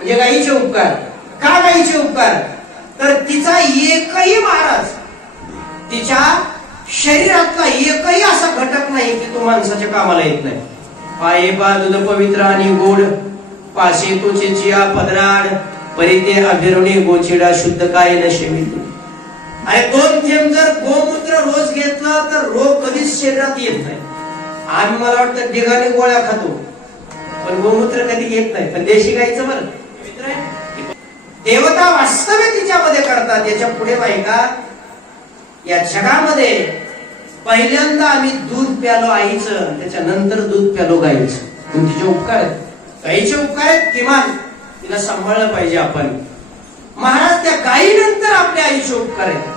म्हणजे गाईचे उपकार. का गाईचे उपकार? तर तिचा एकही महाराज तिच्या शरीरातला एकही असा घटक नाही की तो माणसाच्या कामाला येत नाही. पाये पा दुध पवित्र आणि गोड पाशे तोचे चिया पदराड परिते अभिरुणी गोचिडा शुद्ध काय न आणि दोन थेंब जर गोमूत्र रोज घेतलं तर रोग कधीच शरीरात येत नाही. आम्ही मला वाटतं ढिगाने गोळ्या खातो. पण गोमूत्र कधी येत नाही. पण देशी गायचं बरं. देवता वास्तव्य तिच्यामध्ये करतात. याच्यापुढे बायका या जगामध्ये पहिल्यांदा आम्ही दूध प्यालो आईचं त्याच्यानंतर दूध प्यालो गाईचं. पण तिचे उपकार आहेत. गाईचे उपकार आहेत किमान. तिला सांभाळलं पाहिजे आपण. महाराज त्या गायीनंतर आपल्या आईचे उपकार आहेत.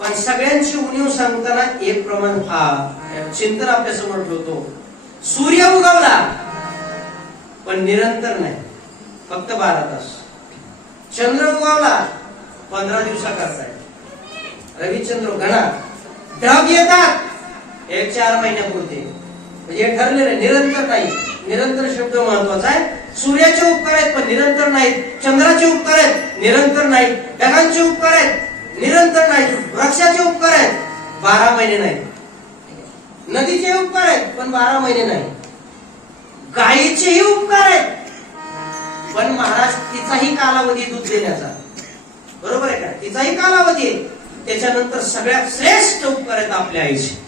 पण सगळ्यांची उणीव सांगताना एक प्रमाण हा चिंतन आपल्यासमोर ठेवतो. सूर्य उगवला पण निरंतर नाही. फक्त बारा तास. चंद्र उगवला पंधरा दिवसाकरता रविचंद्र घणा ढग येतात. हे चार महिन्यापुरते. म्हणजे ठरलेलं निरंतर नाही. निरंतर शब्द महत्त्वाचा आहे. सूर्याचे उपकार आहेत पण निरंतर नाहीत. चंद्राचे उपकार आहेत निरंतर नाहीत. ढगांचे उपकार आहेत निरंतर नाहीत. वृक्षाचे उपकार आहेत बारा महिने नाहीत. नदीचे उपकार आहेत पण बारा महिने नाही गायीचेही उपकार आहेत कालावधी दूध देण्याचा. बरोबर आहे का? तिचाही कालावधी आहे. त्याच्यानंतर सगळ्यात श्रेष्ठ उपकार आहेत आपल्या आईचे